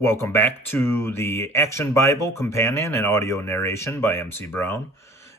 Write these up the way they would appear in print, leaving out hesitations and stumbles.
Welcome back to the Action Bible Companion and Audio Narration by MC Brown.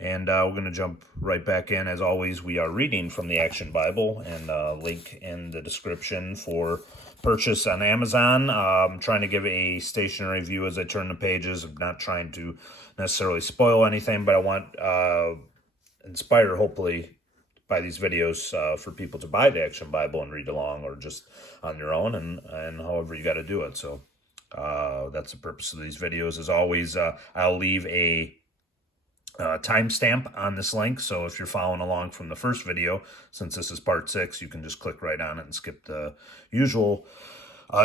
And we're going to jump right back in. As always, we are reading from the Action Bible, and link in the description for purchase on Amazon. I'm trying to give a stationary view as I turn the pages. I'm not trying to necessarily spoil anything, but I want inspire, hopefully, by these videos for people to buy the Action Bible and read along, or just on their own, and however you got to do it. So that's the purpose of these videos. As always, I'll leave a timestamp on this link, so if you're following along from the first video, since this is part 6, you can just click right on it and skip the usual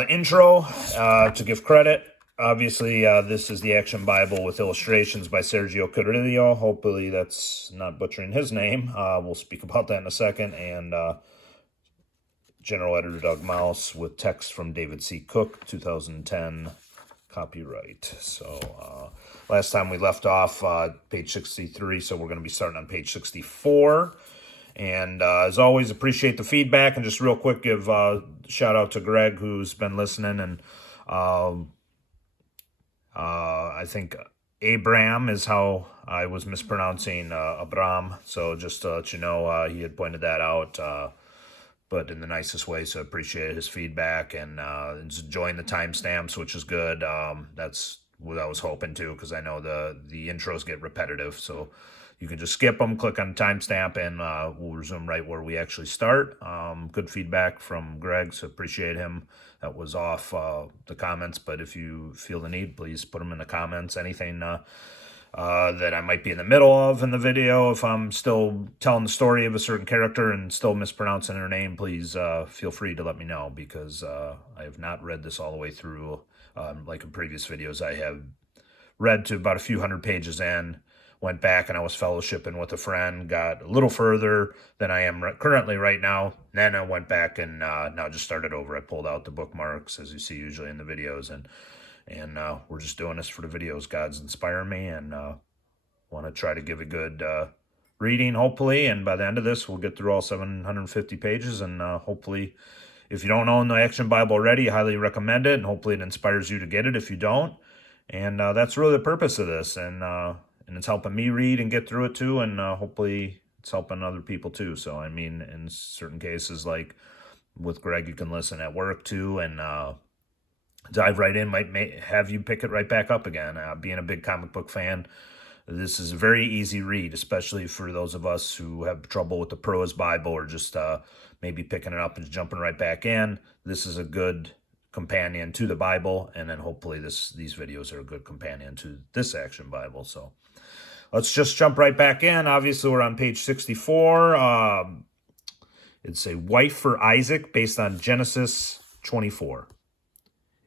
intro to give credit. Obviously, this is the Action Bible with illustrations by Sergio Carrillo. Hopefully that's not butchering his name. We'll speak about that in a second. And General Editor Doug Mouse with text from David C. Cook, 2010 copyright. So last time we left off page 63, so we're going to be starting on page 64. And as always, appreciate the feedback. And just real quick, give shout out to Greg, who's been listening. And I think Abraham is how I was mispronouncing Abram. So just to let you know, he had pointed that out, but in the nicest way. So appreciate his feedback, and enjoying the timestamps, which is good. That's what I was hoping to, because I know the intros get repetitive. So you can just skip them, click on timestamp, and we'll resume right where we actually start. Good feedback from Greg, so appreciate him. That was off the comments, but if you feel the need, please put them in the comments. Anything that I might be in the middle of in the video, if I'm still telling the story of a certain character and still mispronouncing her name, please feel free to let me know, because I have not read this all the way through. Like in previous videos, I have read to about a few hundred pages in, went back and I was fellowshipping with a friend, got a little further than I am currently right now. Then I went back and now just started over. I pulled out the bookmarks, as you see usually in the videos, and we're just doing this for the videos. God's inspiring me, and want to try to give a good reading, hopefully. And by the end of this, we'll get through all 750 pages, and hopefully, if you don't own the Action Bible already, I highly recommend it, and hopefully it inspires you to get it if you don't. And that's really the purpose of this, and it's helping me read and get through it too, and hopefully it's helping other people too. So, I mean, in certain cases, like with Greg, you can listen at work too, and dive right in, might have you pick it right back up again. Being a big comic book fan, this is a very easy read, especially for those of us who have trouble with the prose Bible, or just maybe picking it up and jumping right back in. This is a good companion to the Bible, and then hopefully these videos are a good companion to this Action Bible. So let's just jump right back in. Obviously, we're on page 64. It's a wife for Isaac, based on Genesis 24.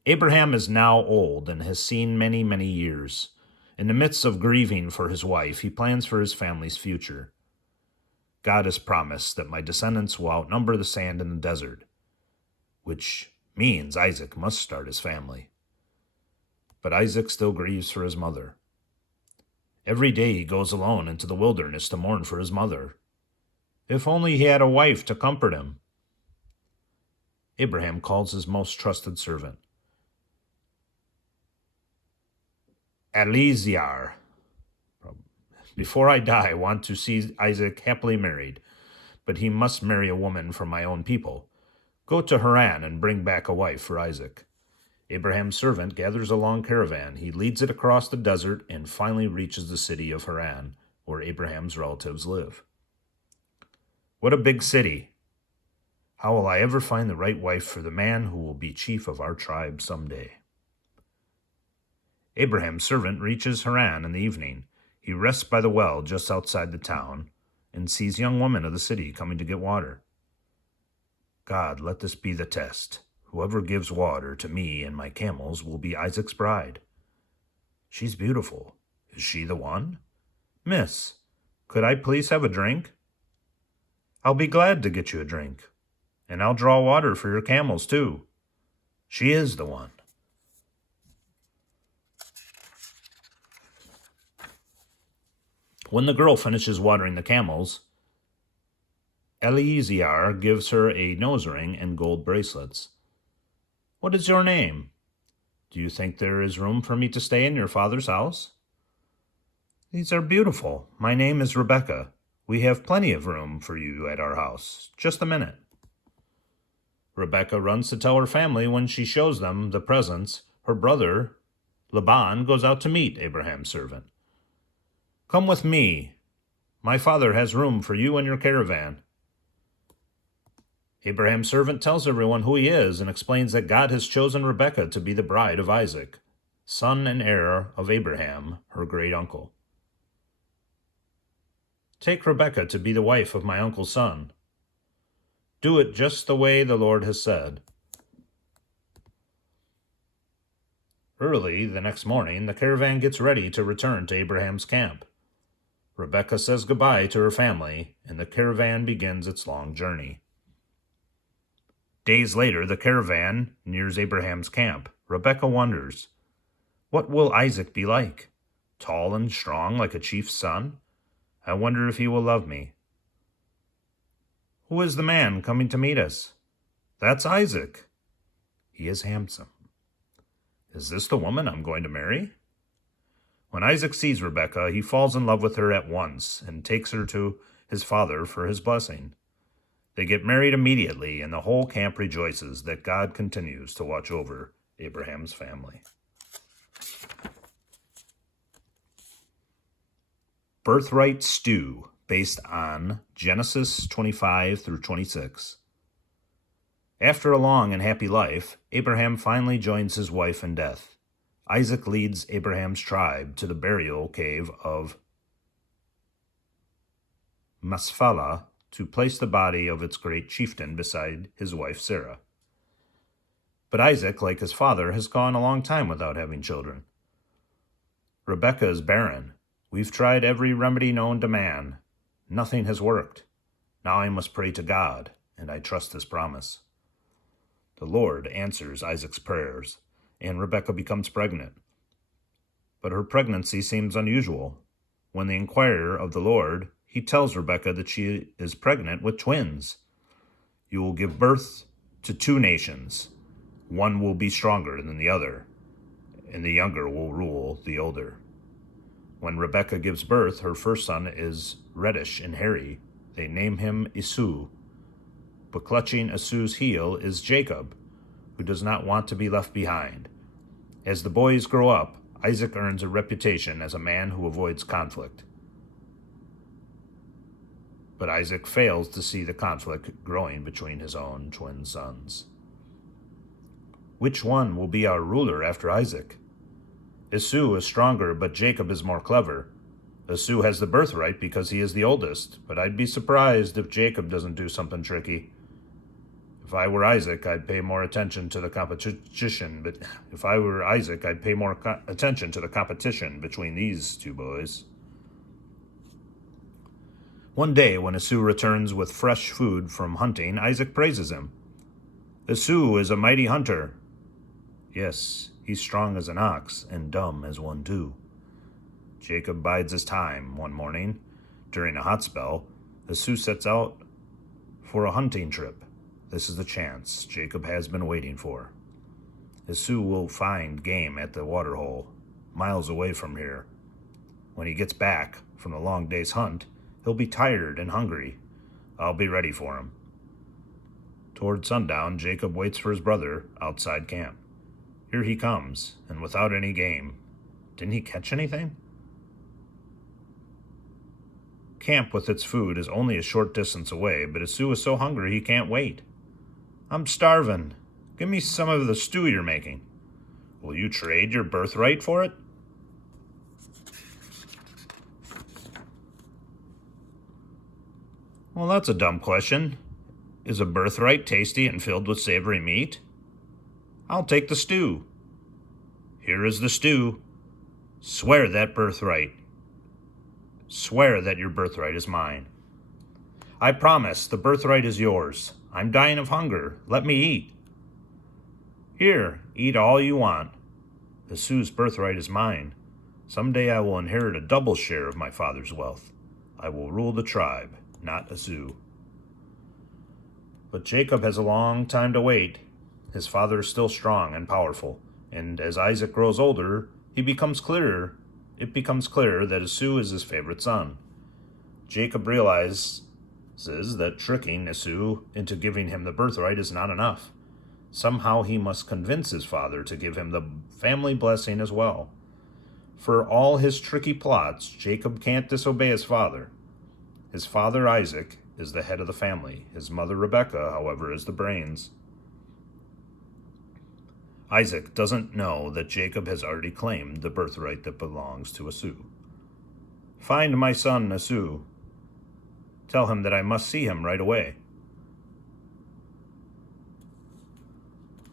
Abraham is now old and has seen many, many years. In the midst of grieving for his wife, he plans for his family's future. God has promised that my descendants will outnumber the sand in the desert, which means Isaac must start his family. But Isaac still grieves for his mother. Every day he goes alone into the wilderness to mourn for his mother. If only he had a wife to comfort him. Abraham calls his most trusted servant, Eliezer. Before I die, I want to see Isaac happily married, but he must marry a woman from my own people. Go to Haran and bring back a wife for Isaac. Abraham's servant gathers a long caravan. He leads it across the desert and finally reaches the city of Haran, where Abraham's relatives live. What a big city! How will I ever find the right wife for the man who will be chief of our tribe someday? Abraham's servant reaches Haran in the evening. He rests by the well just outside the town and sees young women of the city coming to get water. God, let this be the test. Whoever gives water to me and my camels will be Isaac's bride. She's beautiful. Is she the one? Miss, could I please have a drink? I'll be glad to get you a drink, and I'll draw water for your camels too. She is the one. When the girl finishes watering the camels, Eliezer gives her a nose ring and gold bracelets. What is your name? Do you think there is room for me to stay in your father's house? These are beautiful. My name is Rebecca. We have plenty of room for you at our house. Just a minute. Rebecca runs to tell her family when she shows them the presents. Her brother, Laban, goes out to meet Abraham's servant. Come with me. My father has room for you and your caravan. Abraham's servant tells everyone who he is and explains that God has chosen Rebekah to be the bride of Isaac, son and heir of Abraham, her great uncle. Take Rebekah to be the wife of my uncle's son. Do it just the way the Lord has said. Early the next morning, the caravan gets ready to return to Abraham's camp. Rebekah says goodbye to her family, and the caravan begins its long journey. Days later, the caravan nears Abraham's camp. Rebekah wonders, what will Isaac be like? Tall and strong like a chief's son? I wonder if he will love me. Who is the man coming to meet us? That's Isaac. He is handsome. Is this the woman I'm going to marry? When Isaac sees Rebekah, he falls in love with her at once and takes her to his father for his blessing. They get married immediately, and the whole camp rejoices that God continues to watch over Abraham's family. Birthright Stew, based on Genesis 25 through 26. After a long and happy life, Abraham finally joins his wife in death. Isaac leads Abraham's tribe to the burial cave of Machpelah to place the body of its great chieftain beside his wife Sarah. But Isaac, like his father, has gone a long time without having children. Rebekah is barren. We've tried every remedy known to man. Nothing has worked. Now I must pray to God, and I trust his promise. The Lord answers Isaac's prayers, and Rebekah becomes pregnant. But her pregnancy seems unusual. When they inquire of the Lord, he tells Rebekah that she is pregnant with twins. You will give birth to 2 nations. One will be stronger than the other, and the younger will rule the older. When Rebekah gives birth, her first son is reddish and hairy. They name him Esau. But clutching Esau's heel is Jacob, who does not want to be left behind. As the boys grow up, Isaac earns a reputation as a man who avoids conflict. But Isaac fails to see the conflict growing between his own twin sons. Which one will be our ruler after Isaac? Esau is stronger, but Jacob is more clever. Esau has the birthright because he is the oldest, but I'd be surprised if Jacob doesn't do something tricky. If I were Isaac, I'd pay more attention to the competition, between these 2 boys. One day, when Esau returns with fresh food from hunting, Isaac praises him. Esau is a mighty hunter. Yes, he's strong as an ox and dumb as one too. Jacob bides his time. One morning, during a hot spell, Esau sets out for a hunting trip. This is the chance Jacob has been waiting for. Esau will find game at the waterhole, miles away from here. When he gets back from the long day's hunt, he'll be tired and hungry. I'll be ready for him. Toward sundown, Jacob waits for his brother outside camp. Here he comes, and without any game. Didn't he catch anything? Camp with its food is only a short distance away, but Esau is so hungry he can't wait. I'm starving. Give me some of the stew you're making. Will you trade your birthright for it? Well, that's a dumb question. Is a birthright tasty and filled with savory meat? I'll take the stew. Here is the stew. Swear that birthright. Swear that your birthright is mine. I promise the birthright is yours. I'm dying of hunger. Let me eat. Here, eat all you want. Esau's birthright is mine. Someday I will inherit a double share of my father's wealth. I will rule the tribe, not Esau. But Jacob has a long time to wait. His father is still strong and powerful, And as Isaac grows older, it becomes clearer that Esau is his favorite son. Jacob realizes that tricking Esau into giving him the birthright is not enough. Somehow he must convince his father to give him the family blessing as well. For all his tricky plots, Jacob can't disobey his father. His father, Isaac, is the head of the family. His mother, Rebekah, however, is the brains. Isaac doesn't know that Jacob has already claimed the birthright that belongs to Esau. Find my son, Esau. Tell him that I must see him right away.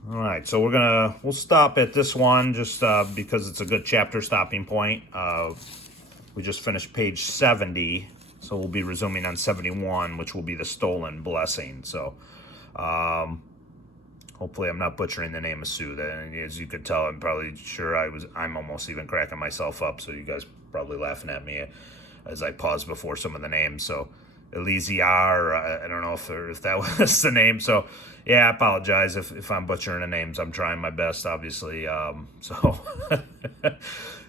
All right, so we'll stop at this one just because it's a good chapter stopping point. We just finished page 70, so we'll be resuming on 71, which will be the stolen blessing. So hopefully I'm not butchering the name of Sue. As you could tell, I'm probably sure I'm almost even cracking myself up, so you guys probably laughing at me as I pause before some of the names. So Elysiar, I don't know if that was the name. So yeah, I apologize if I'm butchering the names. I'm trying my best, obviously. So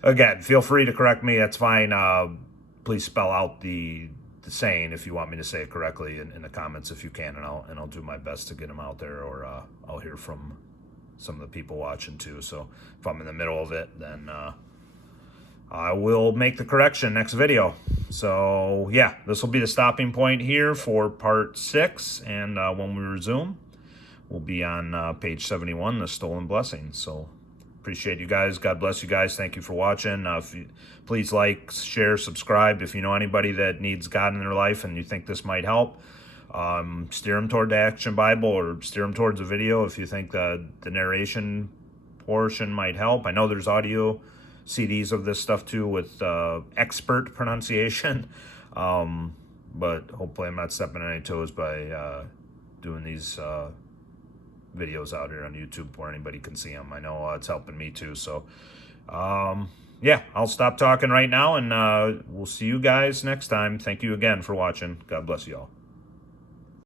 again, feel free to correct me. That's fine. Please spell out the saying if you want me to say it correctly in the comments if you can, and I'll do my best to get them out there, or I'll hear from some of the people watching too. So if I'm in the middle of it, then I will make the correction next video. So yeah, this will be the stopping point here for part 6, and when we resume, we'll be on page 71, the stolen blessing. So appreciate you guys. God bless you guys. Thank you for watching. Please like, share, subscribe. If you know anybody that needs God in their life and you think this might help, steer them toward the Action Bible, or steer them towards a video if you think the narration portion might help. I know there's audio CDs of this stuff too with expert pronunciation, but hopefully I'm not stepping on any toes by doing these videos out here on YouTube where anybody can see them. I know it's helping me too. So yeah, I'll stop talking right now, and we'll see you guys next time. Thank you again for watching. God bless you all.